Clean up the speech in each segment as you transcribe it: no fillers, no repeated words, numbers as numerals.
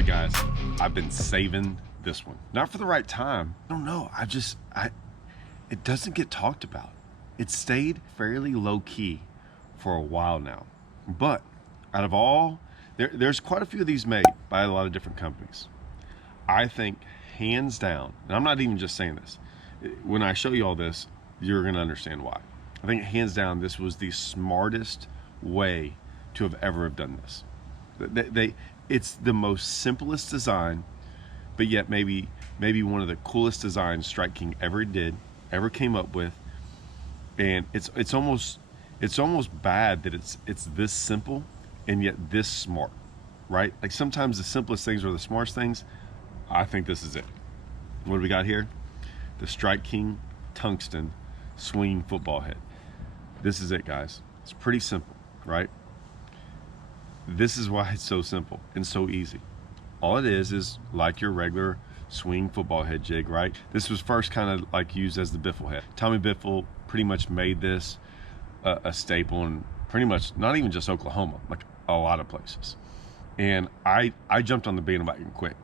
right, guys, I've been saving this one. Not for the right time. I don't know. It doesn't get talked about. It stayed fairly low key for a while now. But out of all, there's quite a few of these made by a lot of different companies. I think hands down, and I'm not even just saying this, when I show you all this, you're gonna understand why. I think hands down, this was the smartest way to have ever have done this. It's the most simplest design, but yet maybe one of the coolest designs Strike King ever came up with. And it's almost bad that it's this simple and yet this smart, right? Like sometimes the simplest things are the smartest things. I think this is it. What do we got here? The Strike King Tungsten Swinging Football Head. This is it, guys. It's pretty simple, right? This is why it's so simple and so easy. All it is like your regular swing football head jig, right? This was first kind of like used as the Biffle head. Tommy Biffle pretty much made this a staple in pretty much not even just Oklahoma, like a lot of places. And I jumped on the bandwagon quick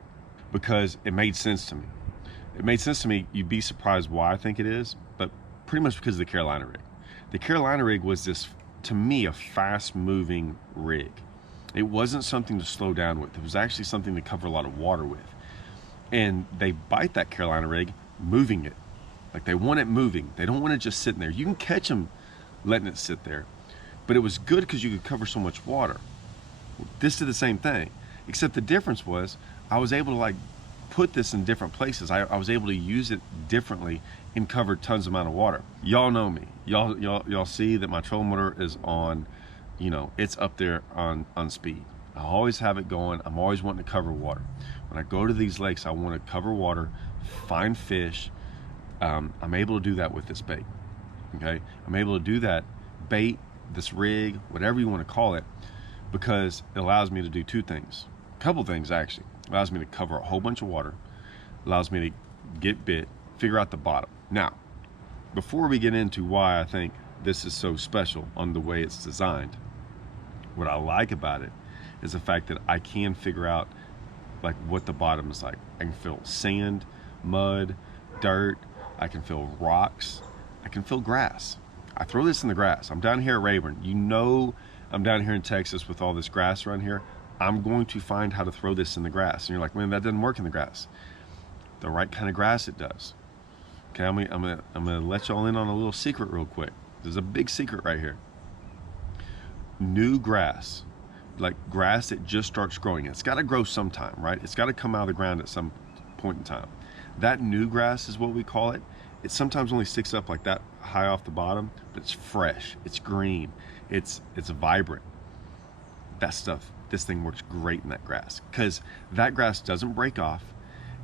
because it made sense to me. It made sense to me. You'd be surprised why I think it is, but pretty much because of the Carolina rig. The Carolina rig was this, to me, a fast-moving rig. It wasn't something to slow down with. It was actually something to cover a lot of water with. And they bite that Carolina rig moving it. Like they want it moving. They don't want it just sitting there. You can catch them letting it sit there, but it was good because you could cover so much water. This did the same thing, except the difference was I was able to like put this in different places. I was able to use it differently and cover tons amount of water. Y'all know me. Y'all see that my trolling motor is on, you know, it's up there on speed. I always have it going. I'm always wanting to cover water. When I go to these lakes, I want to cover water, find fish. I'm able to do that with this bait. Okay, I'm able to do that bait, this rig, whatever you want to call it, because it allows me to do two things. A couple things actually. It allows me to cover a whole bunch of water. Allows me to get bit, figure out the bottom. Now, before we get into why I think this is so special on the way it's designed, what I like about it is the fact that I can figure out like what the bottom is like. I can feel sand, mud, dirt. I can feel rocks. I can feel grass. I throw this in the grass. I'm down here at Rayburn. You know I'm down here in Texas with all this grass around here. I'm going to find how to throw this in the grass. And you're like, man, that doesn't work in the grass. The right kind of grass it does. Okay, I'm gonna let y'all in on a little secret real quick. There's a big secret right here. New grass, like grass that just starts growing. It's gotta grow sometime, right? It's gotta come out of the ground at some point in time. That new grass is what we call it. It sometimes only sticks up like that high off the bottom, but it's fresh, it's green, it's vibrant. That stuff, this thing works great in that grass because that grass doesn't break off.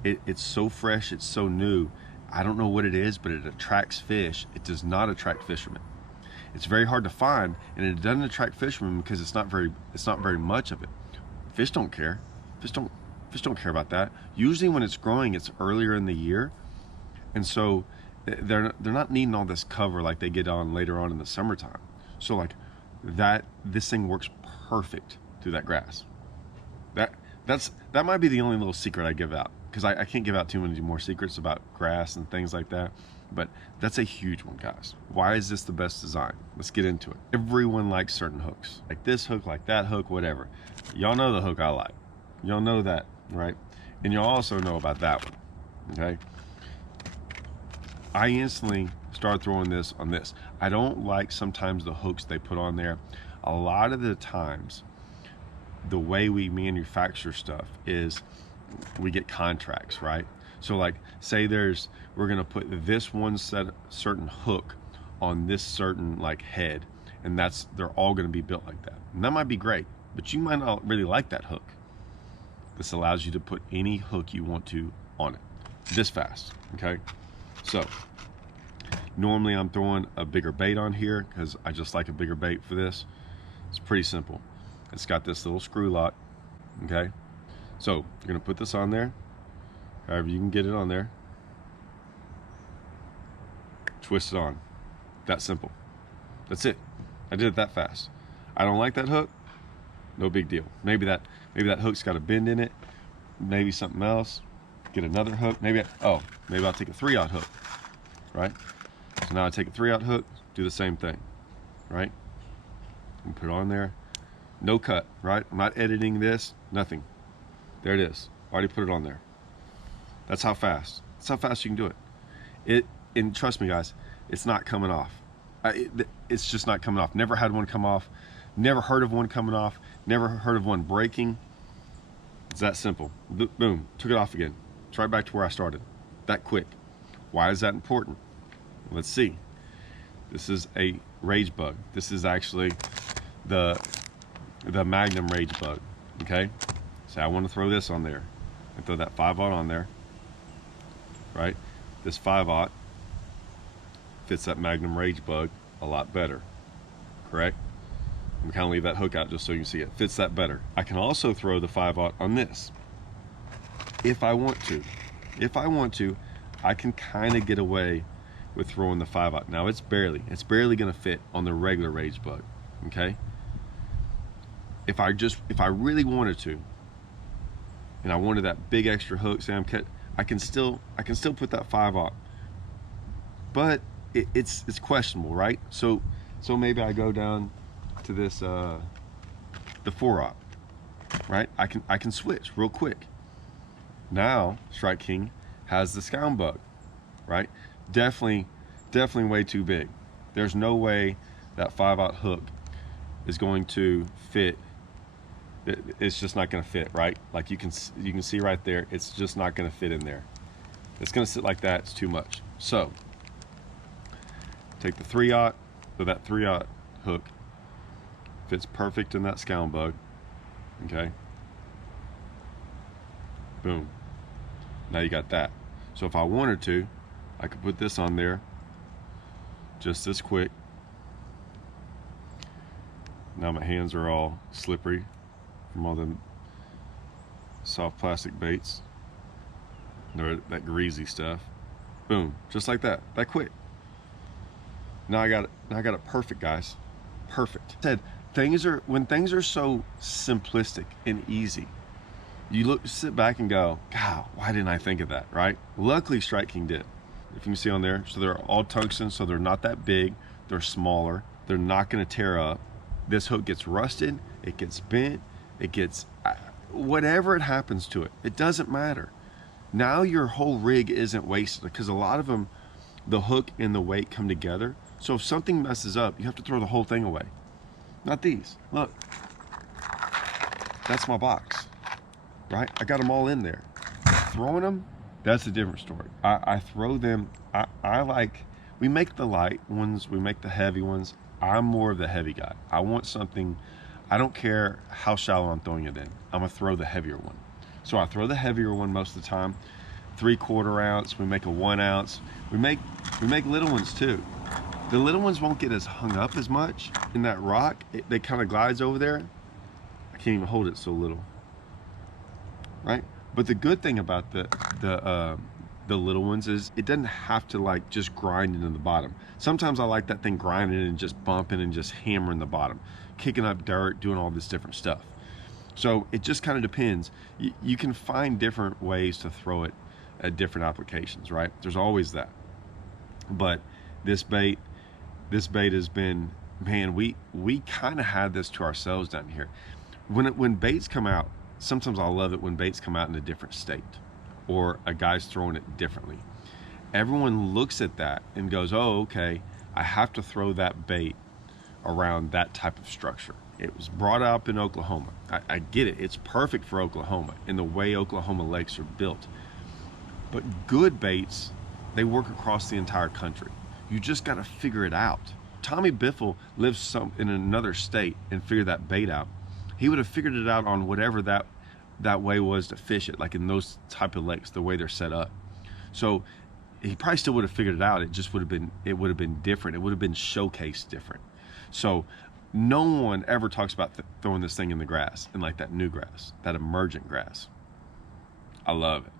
It's so fresh, it's so new. I don't know what it is, but it attracts fish. It does not attract fishermen. It's very hard to find, and it doesn't attract fishermen because it's not very much of it. Fish don't care. Fish don't care about that. Usually when it's growing, it's earlier in the year, and so they're not needing all this cover like they get on later on in the summertime. So like this thing works perfect through that grass. That might be the only little secret I give out, because I can't give out too many more secrets about grass and things like that, but that's a huge one, guys. Why is this the best design? Let's get into it. Everyone likes certain hooks, like this hook, like that hook, whatever. Y'all know the hook I like. Y'all know that, right? And y'all also know about that one, okay? I instantly started throwing this on this. I don't like sometimes the hooks they put on there. A lot of the times, the way we manufacture stuff is we get contracts, right? So like say we're gonna put this one certain hook on this certain like head, and they're all gonna be built like that. And that might be great, but you might not really like that hook. This allows you to put any hook you want to on it this fast, okay? So normally I'm throwing a bigger bait on here because I just like a bigger bait for this. It's pretty simple. It's got this little screw lock, okay? So you're gonna put this on there, however you can get it on there. Twist it on. That simple. That's it. I did it that fast. I don't like that hook. No big deal. Maybe that hook's got a bend in it. maybe something else, get another hook. Maybe I'll take a 3/0 hook, right? So now I take a 3/0 hook, do the same thing, right? And put it on there. No cut, right? I'm not editing this, nothing. There it is. Already put it on there. That's how fast. That's how fast you can do it. And trust me, guys, it's not coming off. It's just not coming off. Never had one come off. Never heard of one coming off. Never heard of one breaking. It's that simple. Boom, took it off again. It's right back to where I started. That quick. Why is that important? Let's see. This is a rage bug. This is actually the Magnum rage bug. Okay. So I want to throw this on there. I throw that 5/0 on there. Right. This 5/0 fits that Magnum rage bug a lot better. Correct. I'm kind of leave that hook out just so you can see it fits that better. I can also throw the 5/0 on this if I want to. If I want to, I can kind of get away with throwing the 5/0. Now it's barely going to fit on the regular rage bug. Okay. If I really wanted to, and I wanted that big extra hook, I can still put that 5/0. But it's questionable, right? So maybe I go down to this the 4/0, right? I can switch real quick. Now Strike King has the Scound bug, right? Definitely way too big. There's no way that 5/0 hook is going to fit. It's just not going to fit, right? Like you can see right there, it's just not going to fit in there. It's going to sit like that. It's too much. So take the 3/0, so that 3/0 hook fits perfect in that Scound bug. Okay. Boom. Now you got that. So if I wanted to, I could put this on there just this quick. Now my hands are all slippery from all the soft plastic baits, that greasy stuff. Boom, just like that quick. Now I got it perfect, guys. Perfect. When things are so simplistic and easy, you sit back and go, God, why didn't I think of that, right? Luckily Strike King did. If you can see on there, so they're all tungsten, so they're not that big, they're smaller, they're not going to tear up. This hook gets rusted, it gets bent, it gets whatever it happens to it, it doesn't matter. Now your whole rig isn't wasted, because a lot of them, the hook and the weight come together. So if something messes up, you have to throw the whole thing away. Not these. Look, that's my box, right? I got them all in there. Throwing them, that's a different story. I throw them. We make the light ones, we make the heavy ones. I'm more of the heavy guy. I want something, I don't care how shallow I'm throwing it in. I'm gonna throw the heavier one. So I throw the heavier one most of the time. 3/4 ounce, we make a 1 ounce. We make little ones too. The little ones won't get as hung up as much in that rock. They kind of glides over there. I can't even hold it so little, right? But the good thing about the little ones is it doesn't have to like just grind into the bottom. Sometimes I like that thing grinding and just bumping and just hammering the bottom, kicking up dirt, doing all this different stuff. So it just kind of depends. You can find different ways to throw it at different applications, right? There's always that. But this bait has been, man, we kind of had this to ourselves down here. When baits come out, sometimes I love it when baits come out in a different state, or a guy's throwing it differently. Everyone looks at that and goes, oh, okay, I have to throw that bait around that type of structure. It was brought up in Oklahoma. I get it. It's perfect for Oklahoma and the way Oklahoma lakes are built. But good baits, they work across the entire country. You just got to figure it out. Tommy Biffle lives in another state and figured that bait out. He would have figured it out on whatever that way was to fish it, like in those type of lakes, the way they're set up. So he probably still would have figured it out. It just would have been different. It would have been showcased different. So no one ever talks about throwing this thing in the grass, and like that new grass, that emergent grass. I love it,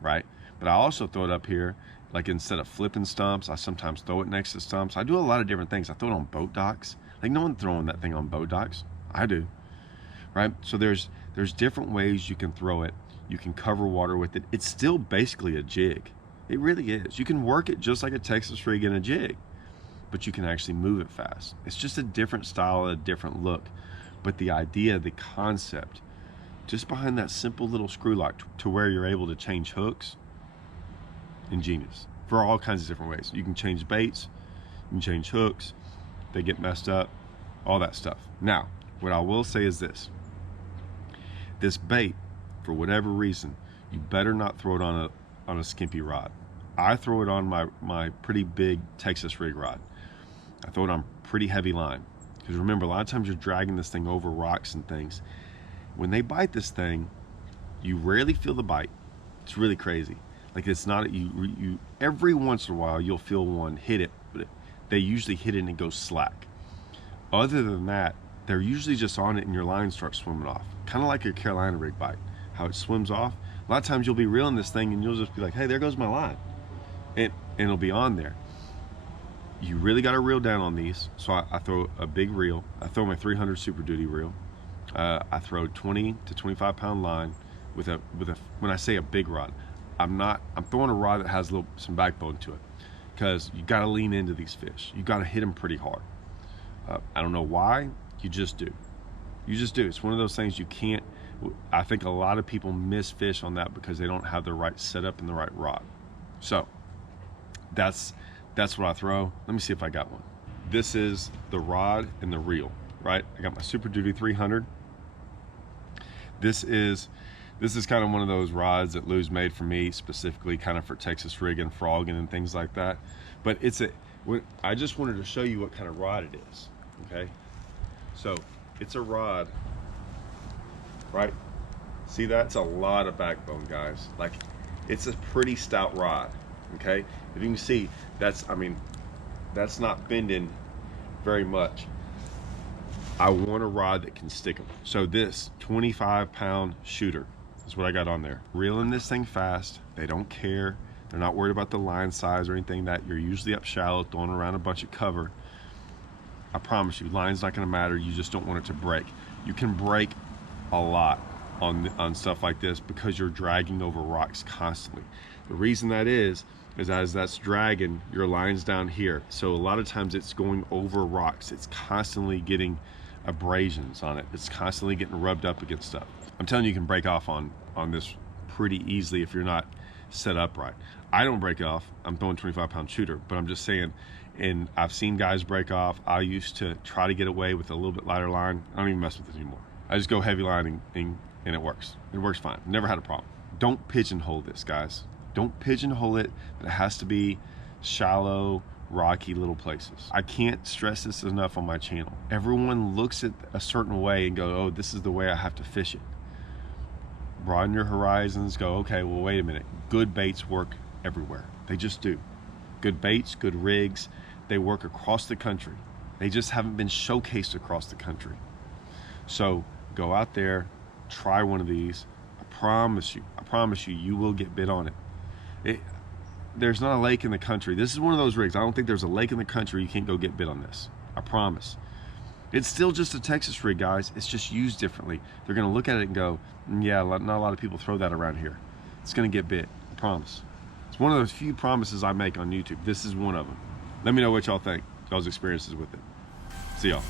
right? But I also throw it up here, like instead of flipping stumps, I sometimes throw it next to stumps. I do a lot of different things. I throw it on boat docks. Like no one's throwing that thing on boat docks. I do, right? So there's different ways you can throw it. You can cover water with it. It's still basically a jig. It really is. You can work it just like a Texas rig and a jig, but you can actually move it fast. It's just a different style, a different look. But the idea, the concept, just behind that simple little screw lock to where you're able to change hooks, ingenious. For all kinds of different ways. You can change baits, you can change hooks, they get messed up, all that stuff. Now, what I will say is this. This bait, for whatever reason, you better not throw it on a skimpy rod. I throw it on my pretty big Texas rig rod. I throw it on pretty heavy line. Because remember, a lot of times you're dragging this thing over rocks and things. When they bite this thing, you rarely feel the bite. It's really crazy. Like it's not, you every once in a while you'll feel one hit it, but they usually hit it and it goes slack. Other than that, they're usually just on it and your line starts swimming off. Kind of like your Carolina rig bite, how it swims off. A lot of times you'll be reeling this thing and you'll just be like, hey, there goes my line. And it'll be on there. You really got to reel down on these. So I throw a big reel. I throw my 300 Super Duty reel. I throw 20 to 25 pound line with a, when I say a big rod, I'm throwing a rod that has some backbone to it, because you got to lean into these fish. You got to hit them pretty hard. I don't know why, you just do. You just do. It's one of those things you can't, I think a lot of people miss fish on that because they don't have the right setup and the right rod. So that's what I throw. Let me see if I got one. This is the rod and the reel, right? I got my Super Duty 300. This is kind of one of those rods that Lou's made for me specifically, kind of for Texas rigging, frogging, and things like that. But I just wanted to show you what kind of rod it is, okay? So it's a rod, right? See that? It's a lot of backbone, guys. Like, it's a pretty stout rod, okay? If you can see, that's not bending very much. I want a rod that can stick them. So this 25 pound shooter is what I got on there. Reeling this thing fast. They don't care. They're not worried about the line size or anything that. You're usually up shallow, throwing around a bunch of cover. I promise you, line's not gonna matter. You just don't want it to break. You can break a lot on stuff like this because you're dragging over rocks constantly. The reason that is as that's dragging, your line's down here. So a lot of times it's going over rocks. It's constantly getting abrasions on it. It's constantly getting rubbed up against stuff. I'm telling you, you can break off on this pretty easily if you're not set up right. I don't break off. I'm throwing 25 pound shooter, but I'm just saying, and I've seen guys break off. I used to try to get away with a little bit lighter line. I don't even mess with it anymore. I just go heavy line and it works. It works fine. Never had a problem. Don't pigeonhole this, guys. Don't pigeonhole it, but it has to be shallow, rocky little places. I can't stress this enough on my channel. Everyone looks at a certain way and go, oh, this is the way I have to fish it. Broaden your horizons, go, okay, well, wait a minute. Good baits work everywhere. They just do. Good baits, good rigs, they work across the country. They just haven't been showcased across the country. So go out there, try one of these. I promise you, you will get bit on it. There's not a lake in the country. This is one of those rigs. I don't think there's a lake in the country you can't go get bit on this. I promise. It's still just a Texas rig, guys. It's just used differently. They're gonna look at it and go, yeah, not a lot of people throw that around here. It's gonna get bit, I promise. It's one of those few promises I make on YouTube. This is one of them. Let me know what y'all think, y'all's experiences with it. See y'all.